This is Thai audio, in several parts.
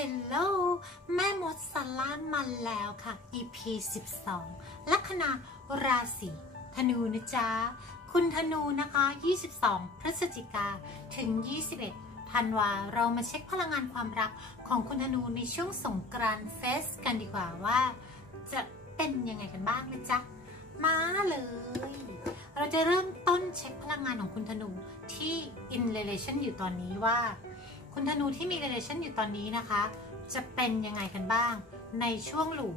Hello แม่มดสลานมาแล้วค่ะ EP 12 ลัคนาราศีธนูนะจ๊ะ คุณธนูนะคะ 22 พฤศจิกาถึง 21 ธันวา เรามาเช็คพลังงานความรักของคุณธนูในช่วงสงกรานต์เฟสกันดีกว่าว่า จะเป็นยังไงกันบ้างนะจ๊ะ มาเลย เราจะเริ่มต้นเช็คพลังงานของคุณธนูที่ in relation อยู่ตอนนี้ว่า คุณธนูที่มี relation อยู่ตอนนี้นะคะ จะเป็นยังไงกันบ้าง ในช่วงหลู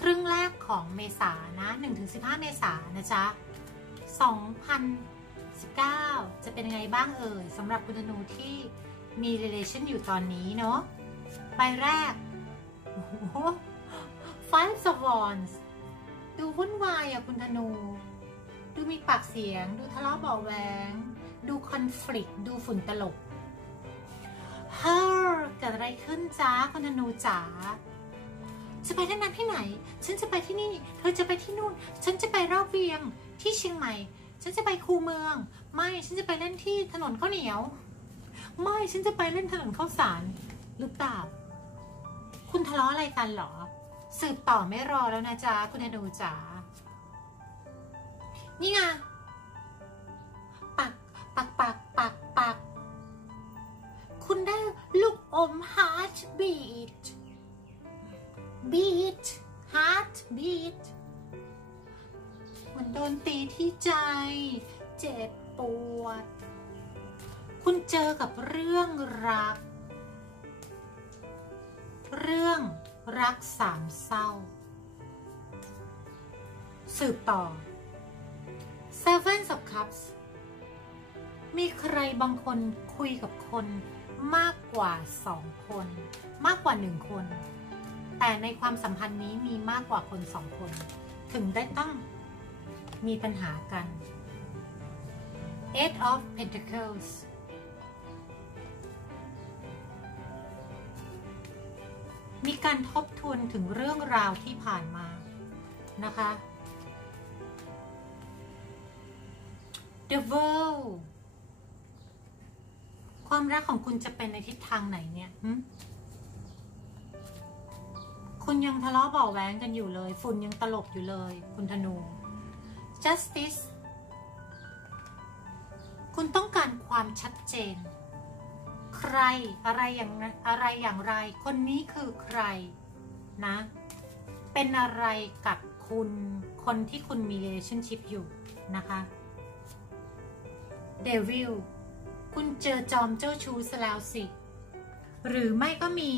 ครึ่งแรกของเมษานะ1-15 เมษานะจ๊ะ2019 จะเป็นยังไงบ้างเอ่ยสำหรับคุณธนูที่มี relation อยู่ตอนนี้เนาะใบแรกโอ้โห Five of Wands ดูวุ่นวายอะคุณธนู ดูมีปากเสียง ดูทะเลาะเบาะแวง ดูคอน FLICT ดูฝุ่นตลบ เฮ้อเกิดอะไรขึ้นจ้าคุณธนูจ๋าจะไปที่นั้นที่ไหน ฉันจะไปที่นี่ เธอจะไปที่นู่น ฉันจะไปรอบเวียง ที่เชียงใหม่ ฉันจะไปคูเมือง ไม่ ฉันจะไปเล่นที่ถนนข้าวเหนียว ไม่ ฉันจะไปเล่นถนนข้าวสาร หรือเปล่า คุณทะเลาะอะไรกันเหรอ สืบต่อไม่รอแล้วนะจ๊ะ คุณธนูจ๋า นี่ไงปัก ปัก ปัก ปักปัก คุณได้ลูกอม heart beat beat heart beat เหมือนโดนตีที่ใจ เจ็บปวด คุณเจอกับเรื่องรัก เรื่องรักสามเศร้า สืบต่อ Seven of Cups มีใครบางคนคุยกับคน มากกว่าสองคน มากกว่าหนึ่งคน แต่ในความสัมพันธ์นี้มีมากกว่าคนสองคน ถึงได้ต้องมีปัญหากัน Eight of Pentacles มีการทบทวนถึงเรื่องราวที่ผ่านมานะคะ The World ความรักของคุณจะเป็นในทิศทางไหนเนี่ยคุณยังทะเลาะเบาะแว้งกันอยู่เลย ฝุ่นยังตลบอยู่เลย คุณธนู justice คุณต้องการความชัดเจน ใครอะไรอย่างอะไรอย่างไร คนนี้คือใครนะ เป็นอะไรกับคุณคนที่คุณมี relationship อยู่นะคะ devil คุณเจอจอมเจ้าชู้ซะแล้วสิ หรือไม่ก็มี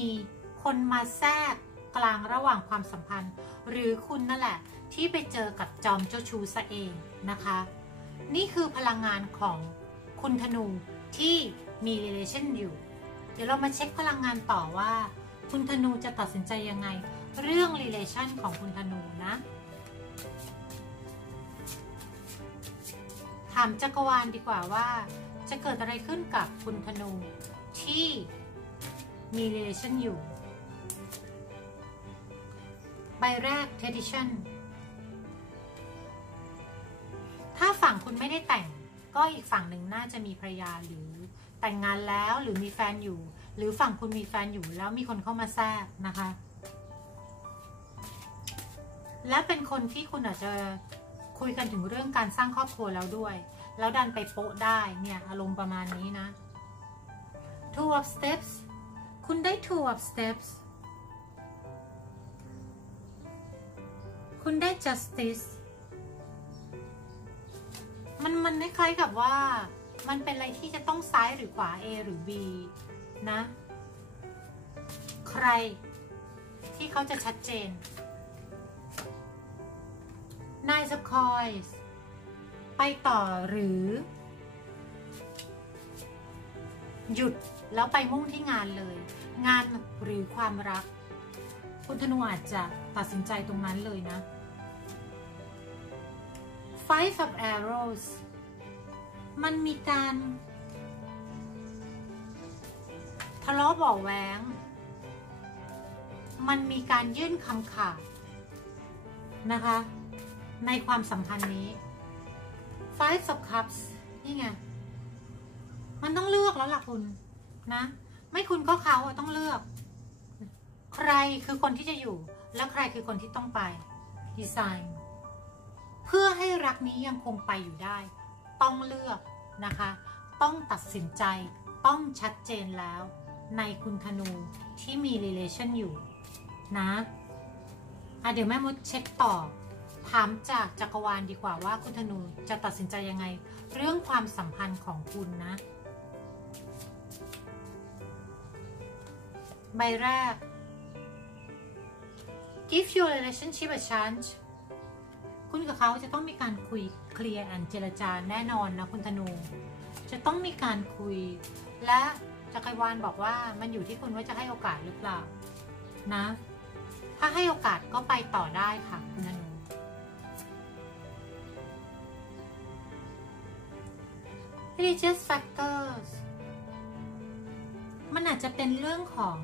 คนมาแทรกกลางระหว่างความสัมพันธ์ หรือคุณนั่นแหละ ที่ไปเจอกับจอมเจ้าชู้ซะเองนะคะ นี่คือพลังงานของคุณธนูที่มี relation อยู่ เดี๋ยวเรามาเช็คพลังงานต่อว่า คุณธนูจะตัดสินใจยังไง เรื่อง relation ของคุณธนูนะ ถามจักรวาลดีกว่าว่า จะเกิดอะไรขึ้นกับคุณธนูที่มี relation อยู่ ใบแรก tradition ถ้าฝั่งคุณไม่ได้แต่ง ก็อีกฝั่งหนึ่งน่าจะมีภรรยาหรือแต่งงานแล้วหรือมีแฟนอยู่ หรือฝั่งคุณมีแฟนอยู่แล้วมีคนเข้ามาแทรกนะคะ และเป็นคนที่คุณอาจจะคุยกันถึงเรื่องการสร้างครอบครัวแล้วด้วย แล้วดันไปโปะได้ เนี่ย อารมณ์ประมาณนี้นะ two of steps คุณได้ two of steps คุณได้ justice มันมันคล้ายกับว่า มันเป็นอะไรที่จะต้องซ้ายหรือขวา A หรือ B นะ ใครที่เขาจะชัดเจน Nine of Coins ไปต่อหรือ หยุดแล้วไปมุ่งที่งานเลย งานหรือความรัก คุณธนูอาจจะตัดสินใจตรงนั้นเลยนะ Five of Arrows มันมีการทะเลาะเบาะแวงมันมีการยื่นคำขาดนะคะ ในความสัมพันธ์นี้ Five of Cups นี่ไง มันต้องเลือกแล้วล่ะคุณนะ ไม่คุณก็เขาต้องเลือก ใครคือคนที่จะอยู่ และใครคือคนที่ต้องไปดีไซน์เพื่อให้รักนี้ยังคงไปอยู่ได้ ต้องเลือกนะคะ ต้องตัดสินใจ ต้องชัดเจนแล้ว ในคุณธนูที่มี relation อยู่นะอะเดี๋ยวแม่มดเช็คต่อ ถามจากจักรวาลดีกว่าว่าคุณธนูจะตัดสินใจยังไง เรื่องความสัมพันธ์ของคุณนะ ใบแรก give your relationship a chance คุณกับเขาจะต้องมีการคุยเคลียร์แอนเจรจาแน่นอนนะคุณธนู จะต้องมีการคุย และจักรวาลบอกว่ามันอยู่ที่คุณว่าจะให้โอกาสหรือเปล่า นะ ถ้าให้โอกาสก็ไปต่อได้ค่ะคุณธนู religious factors มันอาจจะเป็นเรื่องของ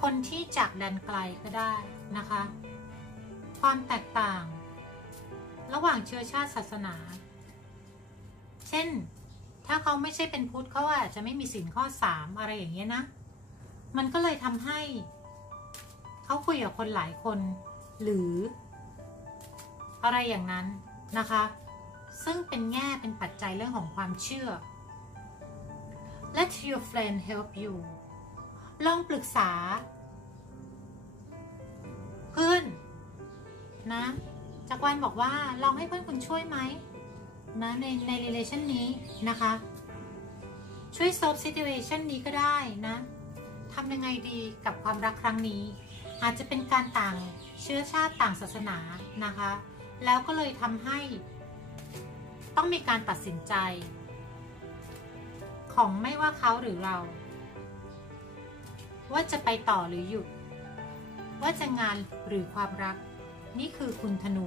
คนที่จากแดนไกลก็ได้นะคะ ความแตกต่าง ระหว่างเชื้อชาติศาสนา เช่น ถ้าเขาไม่ใช่เป็นพุทธเขาอาจจะไม่มีสินข้อสามอะไรอย่างเงี้ยนะ มันก็เลยทำให้ เขาคุยกับคนหลายคน หรือ อะไรอย่างนั้น นะคะ ซึ่งเป็นแง่เป็นปัจจัยเรื่องของความเชื่อ Let your friend help you ลองปรึกษา เพื่อนนะจักรวาลบอกว่าลองให้เพื่อนคุณช่วยไหมนะในใน relation นี้นะคะ ช่วย solve situation นี้ก็ได้นะทำยังไงดีกับความรักครั้งนี้ อาจจะเป็นการต่างเชื้อชาติต่างศาสนานะคะ แล้วก็เลยทำให้ต้องมีการตัดสินใจ ของไม่ว่าเขาหรือเรา ว่าจะไปต่อหรือหยุด ว่าจะงานหรือความรัก นี่คือคุณธนู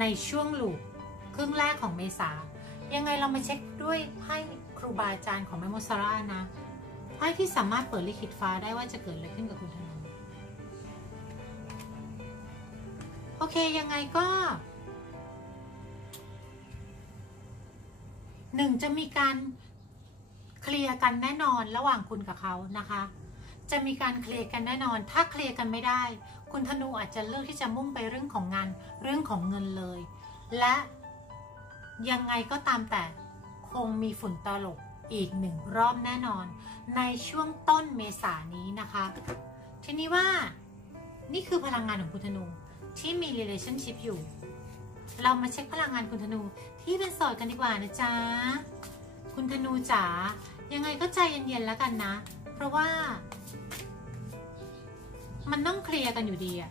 ในช่วงลูกครึ่งแรกของเมษา ยังไงเรามาเช็คด้วยไพ่ครูบาอาจารย์ของแมโมซาร่านะไพ่ที่สามารถเปิดลิขิตฟ้าได้ว่าจะเกิดอะไรขึ้นกับคุณธนู เค ยังไงก็หนึ่งจะมีการเคลียร์กันแน่นอนระหว่างคุณกับเขานะคะ จะมีการเคลียร์กันแน่นอน ถ้าเคลียร์กันไม่ได้ คุณธนูอาจจะเลือกที่จะมุ่งไปเรื่องของงานเรื่องของเงินเลย และยังไงก็ตามแต่คงมีฝุ่นตลบอีกหนึ่งรอบแน่นอน ในช่วงต้นเมษายนนี้นะคะ ทีนี้ว่านี่คือพลังงานของคุณธนู ที่มี relationship อยู่ เรามาเช็คพลังงานคุณธนูที่เป็นโสดกันดีกว่านะจ๊ะ คุณธนูจ๋า ยังไงก็ใจเย็นๆแล้วกันนะ เพราะว่า มันต้องเคลียร์กันอยู่ดีอะ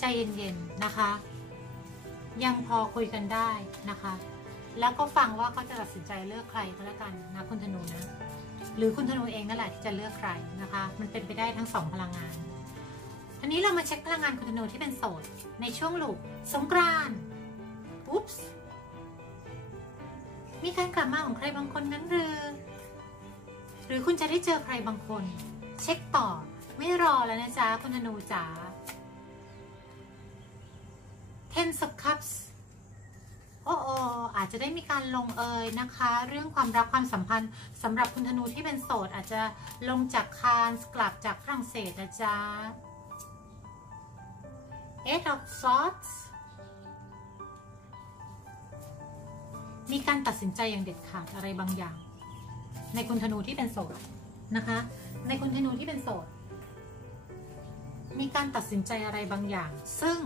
ใจเย็นๆนะคะ ยังพอคุยกันได้นะคะ แล้วก็ฟังว่าเขาจะตัดสินใจเลือกใครก็แล้วกันนะคุณธนูนะ หรือคุณธนูเองนั่นแหละที่จะเลือกใครนะคะ มันเป็นไปได้ทั้งสองพลังงานทีนี้เรามาเช็คพลังงานคุณธนูที่เป็นโสดในช่วงลูกสงกรานต์อุ๊ปส์มีการกลับมาของใครบางคนนั้นหรือ หรือคุณจะได้เจอใครบางคน เช็คต่อ ไม่รอแล้วนะจ๊ะคุณธนูจ๋า Ten of Cups โอ้โออาจจะได้มีการลงเอยนะคะ เรื่องความรักความสัมพันธ์สำหรับคุณธนูที่เป็นโสดอาจจะลงจากคานกลับจากฝรั่งเศสนะจ๊ะ Eight of Swords มีการตัดสินใจอย่างเด็ดขาดอะไรบางอย่าง ในคุณธนูที่เป็นโสดนะคะ ในคุณธนูที่เป็นโสด มีการตัดสินใจอะไรบางอย่าง ซึ่ง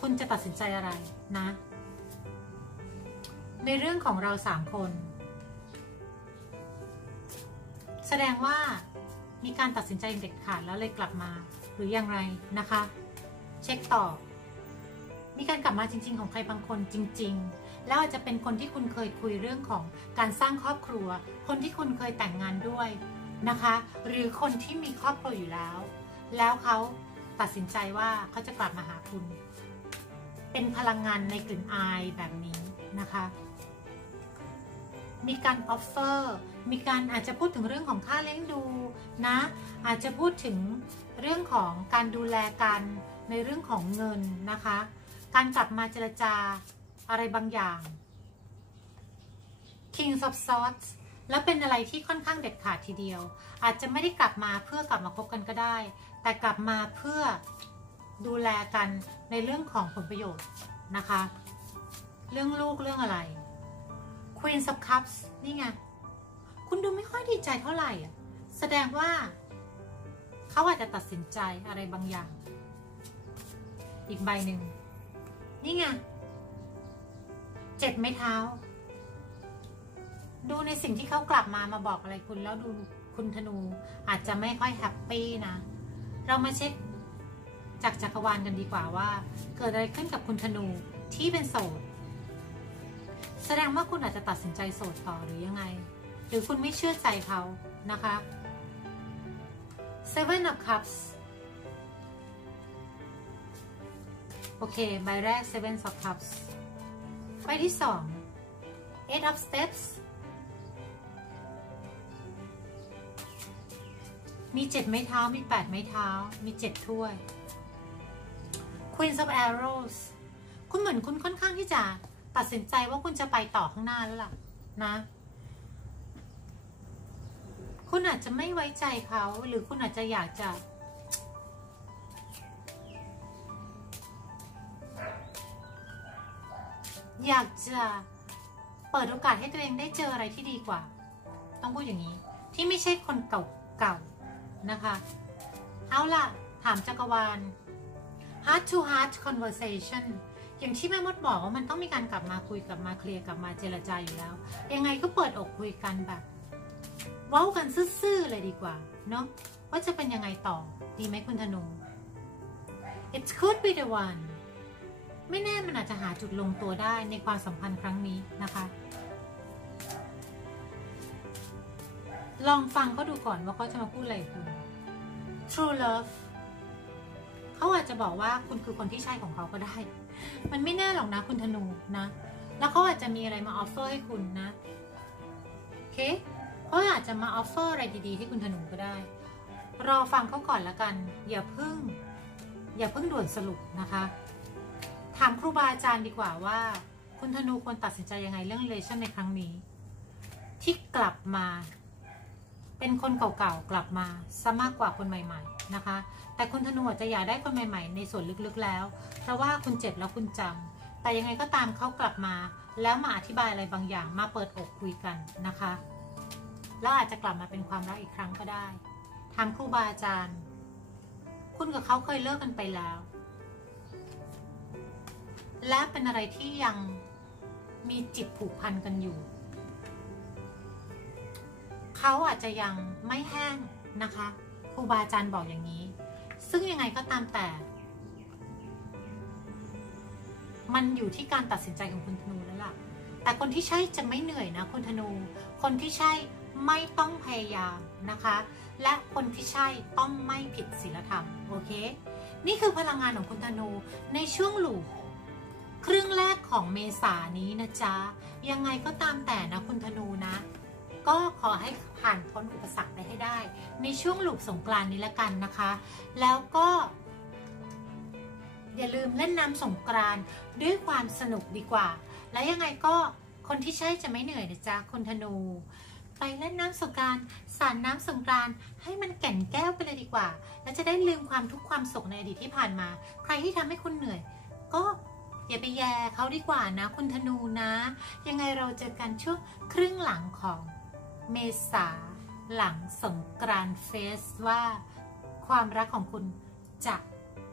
คุณจะตัดสินใจอะไรนะ ในเรื่องของเราสามคน แสดงว่ามีการตัดสินใจเด็ดขาดแล้วเลยกลับมา หรืออย่างไรนะคะ เช็คต่อ มีการกลับมาจริง ๆ ของใครบางคนจริง ๆ แล้วอาจจะเป็นคนที่คุณเคยคุยเรื่องของการสร้างครอบครัว คนที่คุณเคยแต่งงานด้วยนะคะ หรือคนที่มีครอบครัวอยู่แล้ว แล้วเขาตัดสินใจว่าเขาจะกลับมาหาคุณ เป็นพลังงานในกลิ่นอายแบบนี้นะคะ มีการออฟเฟอร์มีการอาจจะพูดถึงเรื่องของค่าเลี้ยงดูนะ อาจจะพูดถึงเรื่องของการดูแลกันในเรื่องของเงินนะคะ การกลับมาเจรจาอะไรบางอย่าง Kings of Swords แล้วเป็นอะไรที่ค่อนข้างเด็ดขาดทีเดียว อาจจะไม่ได้กลับมาเพื่อกลับมาคบกันก็ได้ แต่กลับมาเพื่อดูแลกันในเรื่องของผลประโยชน์นะคะ เรื่องลูกเรื่องอะไร Queen of Cups นี่ไง คุณดูไม่ค่อยดีใจเท่าไหร่แสดงว่า เขาอาจจะตัดสินใจอะไรบางอย่าง อีกใบหนึ่ง นี่ไง เจ็ดไม้เท้า ดูในสิ่งที่เขากลับมามาบอกอะไรคุณแล้วดูคุณธนูอาจจะไม่ค่อยแฮปปี้นะ เรามาเช็คจากจักรวาลกันดีกว่าว่า เกิดอะไรขึ้นกับคุณธนูที่เป็นโสด แสดงว่าคุณอาจจะตัดสินใจโสดต่อหรือยังไง หรือคุณไม่เชื่อใจเขานะคะ Seven of Cups โอเค ใบแรก Seven of Cups ใบที่สอง Eight of Steps มีเจ็ดไม้เท้า มีแปดไม้เท้า มีเจ็ดถ้วย Queen of Arrows คุณเหมือนคุณค่อนข้างที่จะ ตัดสินใจว่าคุณจะไปต่อข้างหน้าแล้วล่ะนะ คุณอาจจะไม่ไว้ใจเขาหรือคุณอาจจะอยากจะ อยากจะเปิดโอกาสให้ตัวเองได้เจออะไรที่ดีกว่า ต้องพูดอย่างนี้ ที่ไม่ใช่คนเก่าๆนะคะ เอาล่ะ ถามจักรวาล heart to heart conversation อย่างที่แม่มดบอกว่ามันต้องมีการกลับมาคุยกลับมาเคลียร์กลับมาเจรจาอยู่แล้ว ยังไงก็เปิดอกคุยกันแบบ เว้ากันซื่อๆเลยดีกว่าเนาะว่าจะเป็นยังไงต่อ ดีไหมคุณธนู it could be the one ไม่แน่มันอาจจะหาจุดลงตัวได้ในความสัมพันธ์ครั้งนี้นะคะ ลองฟังเขาดูก่อนว่าเขาจะมาพูดอะไรคุณ true love เขาอาจจะบอกว่าคุณคือคนที่ใช่ของเขาก็ได้ มันไม่แน่หรอกนะคุณธนูนะ แล้วเขาอาจจะมีอะไรมาออฟเฟอร์ให้คุณนะโอเคเขาอาจจะมาออฟเฟอร์อะไรดีๆ ให้คุณธนูก็ได้ รอฟังเขาก่อนละกัน อย่าเพิ่ง อย่าเพิ่งด่วนสรุปนะคะ ถามครูบาอาจารย์ดีกว่าว่า คุณธนูควรตัดสินใจยังไงเรื่องเลชั่นในครั้งนี้ ที่กลับมา เป็นคนเก่าๆกลับมาซะมากกว่าคนใหม่ ๆนะคะ แต่คุณธนูอาจจะอยากได้คนใหม่ ๆ ในส่วนลึกๆแล้ว เพราะว่าคุณเจ็บแล้วคุณจำแต่ยังไงก็ตามเขากลับมา แล้วมาอธิบายอะไรบางอย่างมาเปิดอกคุยกันนะคะ แล้วอาจจะกลับมาเป็นความรักอีกครั้งก็ได้ถามครูบาอาจารย์ คุณกับเขาเคยเลิกกันไปแล้ว และเป็นอะไรที่ยังมีจิตผูกพันกันอยู่ เขาอาจจะยังไม่แห้งนะคะครูบาอาจารย์บอกอย่างนี้ ซึ่งยังไงก็ตามแต่ มันอยู่ที่การตัดสินใจของคุณธนูแล้วล่ะ แต่คนที่ใช่จะไม่เหนื่อยนะคุณธนู คนที่ใช่ไม่ต้องพยายามนะคะ และคนที่ใช่ต้องไม่ผิดศีลธรรมโอเค นี่คือพลังงานของคุณธนูในช่วงหลูครึ่งแรกของเมษานี้นะจ๊ะ ยังไงก็ตามแต่นะคุณธนูนะ ก็ขอให้ผ่านพ้นอุปสรรคไปให้ได้ ในช่วงหลูกสงกรานนี้ละกันนะคะ แล้วก็ อย่าลืมเล่นน้ำสงกรานด้วยความสนุกดีกว่า และยังไงก็คนที่ใช่จะไม่เหนื่อยนะจ๊ะคุณธนู ไปเล่นน้ำสงกรานสาดน้ำสงกรานให้มันแก่นแก้วไปเลยดีกว่า แล้วจะได้ลืมความทุกข์ความสุขในอดีตที่ผ่านมา ใครที่ทำให้คุณเหนื่อย ก็อย่าไปแย่เขาดีกว่านะ คุณธนูนะ ยังไงเราเจอกันช่วงครึ่งหลังของ เมษาหลังสงกรานเฟสว่าความรักของคุณจะ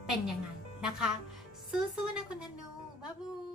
เป็นยังไงนะคะ สู้ๆนะคุณธนูบ๊ายบาย